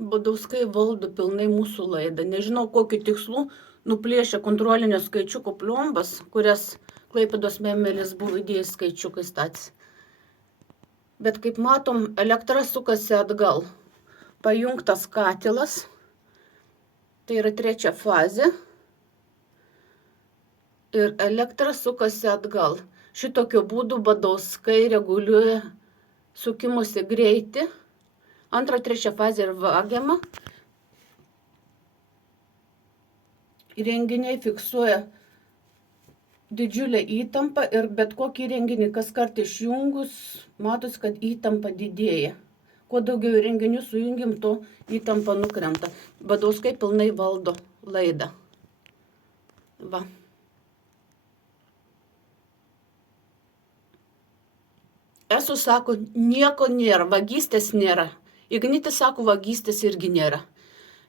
Badauskai valdo pilnai mūsų laidą. Nežinau, kokiu tikslu nuplėšė kontrolinio skaičiukų pliombas, kurias Klaipėdos memelis buvo įdėjęs skaičiukai statys. Bet kaip matom, elektra sukasi atgal. Pajungtas katilas, tai yra 3 fazė. Ir elektra sukasi atgal. Šitokiu būdu Badauskai reguliuoja sukimosi greitį. 2, 3 fazė yra vagiama. Įrenginiai fiksuoja didžiulę įtampą ir bet kokį įrenginį kas kart išjungus, matos, kad įtampa didėja. Kuo daugiau įrenginių sujungim, to įtampa nukrenta. Badauskai pilnai valdo laidą. Va. Esu sako, nieko nėra, vagystės nėra. Ignitis sako, vagystės irgi nėra.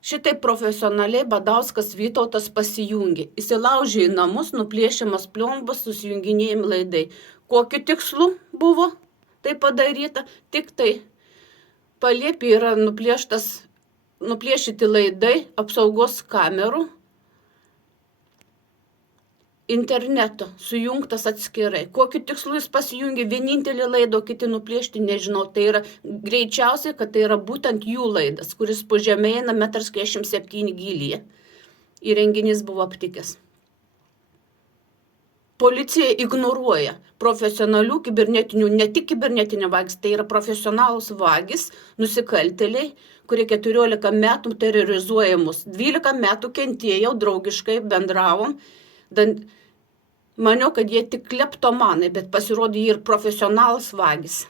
Šitaip profesionaliai Badauskas Vytautas pasijungė. Įsilaužė į namus, nuplėšiamas pliombas, susijunginėjami laidai. Kokiu tikslu buvo tai padaryta? Tik tai Palėpėje yra nuplėšyti laidai, apsaugos kamerų, interneto sujungtas atskirai. Kokiu tikslu jis pasijungė? Vienintelį laidą, kiti nuplėšti, nežinau. Tai yra greičiausiai, kad tai yra būtent jų laidas, kuris po žemė eina 1,47 m gylyje. Įrenginys buvo aptikęs. Policija ignoruoja profesionalių kibernetinių, ne tik kibernetinė vagis, tai yra profesionalūs vagis, nusikaltėliai, kurie 14 metų terrorizuoja mus. 12 metų kentėjau, draugiškai bendravom. Maniau, kad jie tik kleptomanai, bet pasirodė jie ir profesionalus vagis.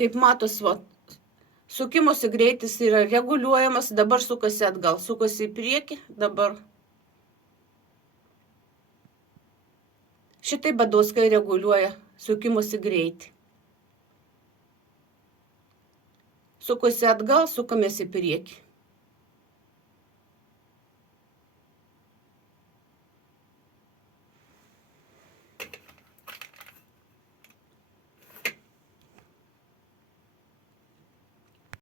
Kaip matos, sukimosi greitis yra reguliuojamas, dabar sukasi atgal, sukasi į priekį, dabar. Šitai Badauskai reguliuoja sukimosi greitį. Sukasi atgal, sukamės į priekį.